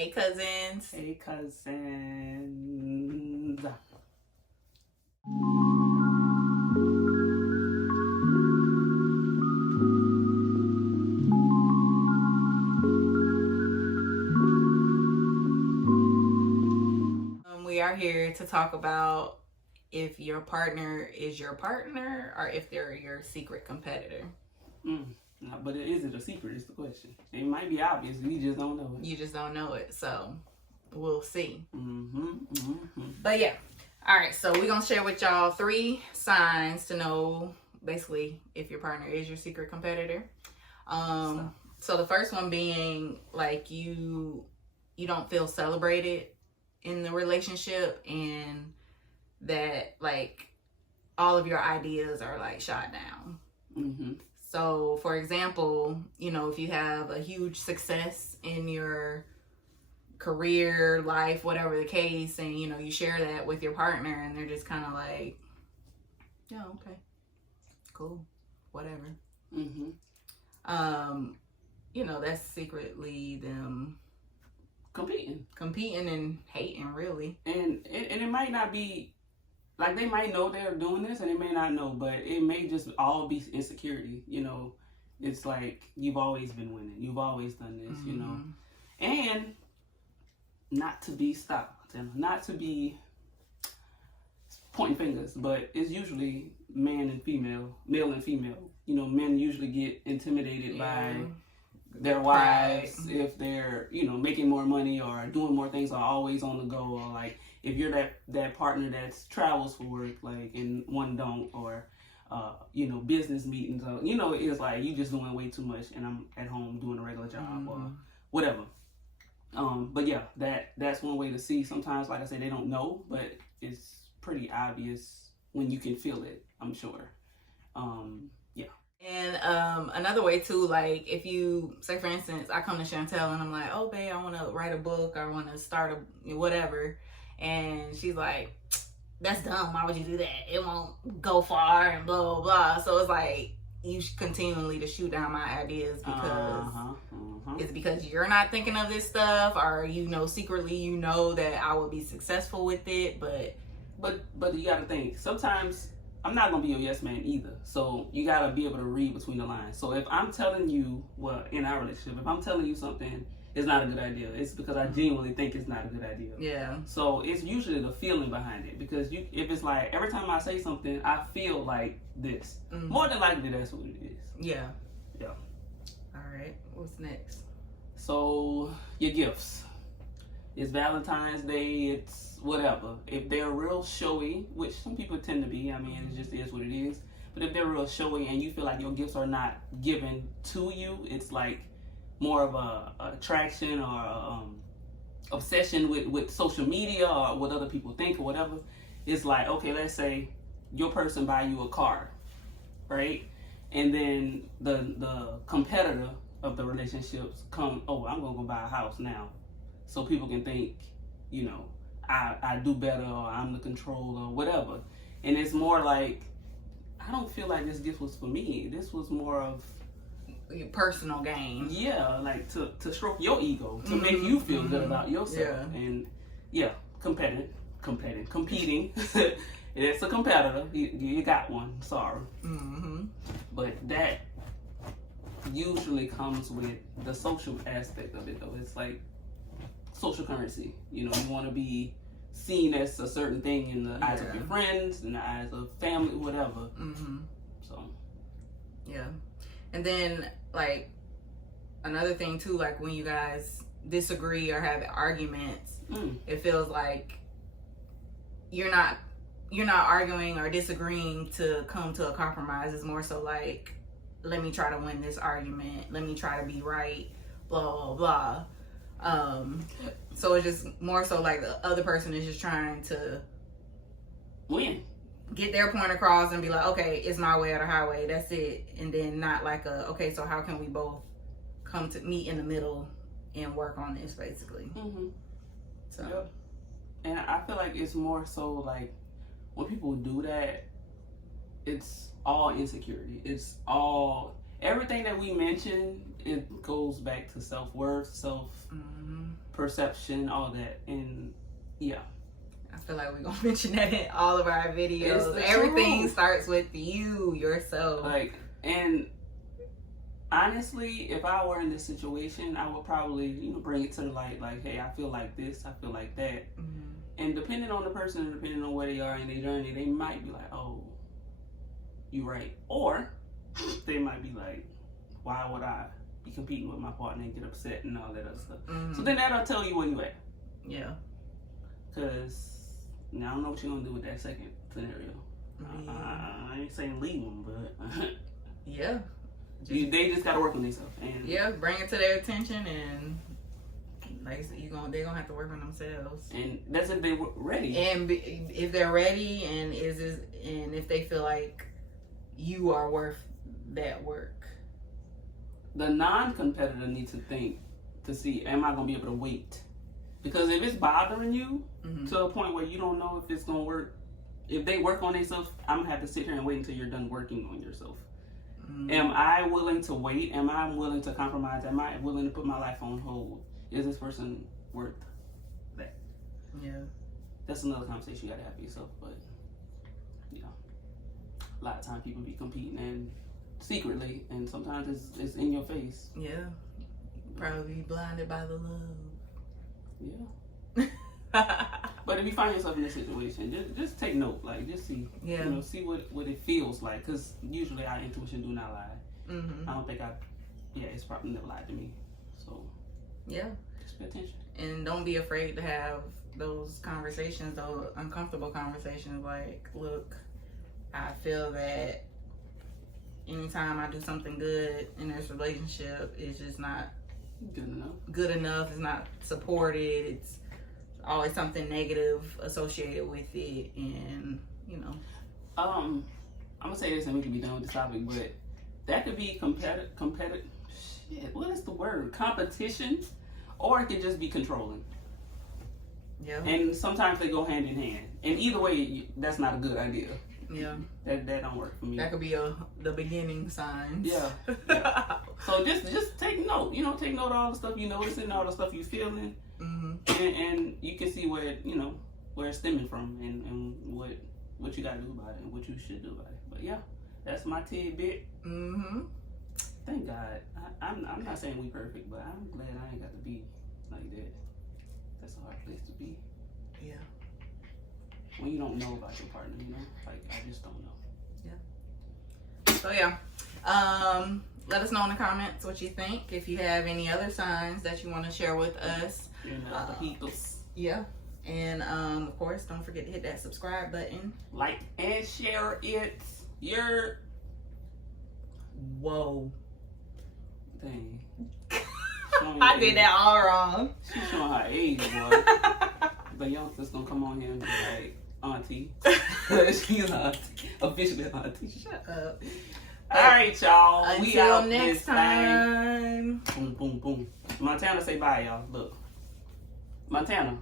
Hey, cousins. Hey, cousins. We are here to talk about if your partner is your partner or if they're your secret competitor. No, but is it a secret? Is the question. It might be obvious. We just don't know it. You just don't know it, so we'll see. Mm-hmm. But yeah. All right, so we're going to share with y'all 3 signs to know basically if your partner is your secret competitor. So the first one being like you don't feel celebrated in the relationship, and that like all of your ideas are like shot down. Mm-hmm. So for example, if you have a huge success in your career, life, whatever the case, and you share that with your partner, and they're just kind of like, yeah, okay, cool, whatever. Mm-hmm. That's secretly them competing and hating, really. And it might not be like they might know they're doing this, and they may not know, but it may just all be insecurity. It's like you've always been winning, you've always done this, and not to be stopped and not to be pointing fingers, but it's usually male and female. Men usually get intimidated by their wives if they're making more money or doing more things, or always on the go, or like if you're that partner that travels for work, like, and one don't, or business meetings, it's like you just doing way too much and I'm at home doing a regular job or whatever. But yeah, that's one way to see. Sometimes, like I said, they don't know, but it's pretty obvious when you can feel it, I'm sure. Yeah. And another way too, like if you say, for instance, I come to Chantel and I'm like, oh babe, I want to write a book, I want to start a whatever, and she's like, that's dumb, why would you do that, it won't go far and blah blah blah. So it's like you continually to shoot down my ideas because it's because you're not thinking of this stuff, or secretly that I would be successful with it, but you gotta think, sometimes I'm not gonna be your yes man either. So you gotta be able to read between the lines. So if I'm telling you, in our relationship, if I'm telling you something is not a good idea, it's because I genuinely think it's not a good idea. Yeah. So it's usually the feeling behind it, because if it's like every time I say something, I feel like this. More than likely, that's what it is. Yeah. Yeah. All right. What's next? So your gifts. It's Valentine's Day, it's whatever. If they're real showy, which some people tend to be, I mean, it just is what it is. But if they're real showy and you feel like your gifts are not given to you, it's like more of a attraction or obsession with social media or what other people think or whatever. It's like, okay, let's say your person buy you a car, right? And then the competitor of the relationships come, oh, I'm gonna go buy a house now, so people can think, I do better, or I'm the controller, or whatever. And it's more like, I don't feel like this gift was for me. This was more of your personal gain. Yeah, like to stroke your ego, to make you feel good about yourself. Yeah. And yeah, competing. It's a competitor. You got one. Sorry. But that usually comes with the social aspect of it, though. It's like social currency. You want to be seen as a certain thing in the eyes of your friends, in the eyes of family, whatever. So yeah. And then like another thing too, like when you guys disagree or have arguments, it feels like you're not arguing or disagreeing to come to a compromise. It's more so like, let me try to win this argument, let me try to be right, blah blah blah. So it's just more so like the other person is just trying to win, get their point across and be like, okay, it's my way or the highway, that's it. And then not like okay, so how can we both come to meet in the middle and work on this, basically. So yep. And I feel like it's more so like when people do that, it's all insecurity. It's all, everything that we mentioned, it goes back to self-worth, perception, all that. And yeah. I feel like we're gonna mention that in all of our videos. It's Everything truth. starts with you, yourself. Like, and honestly, if I were in this situation, I would probably, you know, bring it to the light. Like, hey, I feel like this, I feel like that. And depending on the person, and depending on where they are in their journey, they might be like, oh, you right. Or they might be like, why would I be competing with my partner and get upset and all that other stuff? So then that'll tell you where you at. Yeah. Because now I don't know what you're going to do with that second scenario. I ain't saying leave them, but yeah. they just got to work on themselves. And yeah, bring it to their attention, and like they're gonna have to work on themselves. And that's if they were ready. And if they're ready, and and if they feel like you are worth that work. The non-competitor needs to think to see, am I gonna be able to wait? Because if it's bothering you to a point where you don't know if it's gonna work, if they work on themselves, I'm gonna have to sit here and wait until you're done working on yourself. Am I willing to wait? Am I willing to compromise? Am I willing to put my life on hold? Is this person worth that? Yeah. That's another conversation you gotta have for yourself. But you know, a lot of times people be competing and secretly, and sometimes it's in your face. Yeah. Probably be blinded by the love. Yeah. But if you find yourself in this situation, just take note. Like, just see, you know, see what it feels like. Because usually our intuition do not lie. I don't think it's probably never lied to me. So, yeah. Just pay attention. And don't be afraid to have those conversations, those uncomfortable conversations. Like, look, I feel that anytime I do something good in this relationship, it's just not good enough. It's not supported. It's always something negative associated with it, and you know. I'm gonna say this and we can be done with this topic, but that could be competitive. Shit, what is the word? Competition, or it could just be controlling. Yeah. And sometimes they go hand in hand, and either way, that's not a good idea. Yeah. That don't work for me. That could be the beginning signs. Yeah. So just take note. You know, take note of all the stuff you noticing, all the stuff you feeling, and you can see where where it's stemming from, and what you got to do about it, and what you should do about it. But yeah, that's my tidbit. Thank God. I'm not saying we perfect, but I'm glad I ain't got to be like that. That's a hard place to be. Yeah. When you don't know about your partner, you know, like I just don't know. Yeah. So yeah, let us know in the comments what you think. If you have any other signs that you want to share with us. Yeah. And of course, don't forget to hit that subscribe button. Like and share it. Whoa. Dang. I did that all wrong. She's showing her age, boy. The youngster's gonna come on here and be like, auntie. She's auntie. Officially auntie. Shut up. Alright, y'all. Until we out next time. Boom, boom, boom. Montana, say bye, y'all. Look. Montana.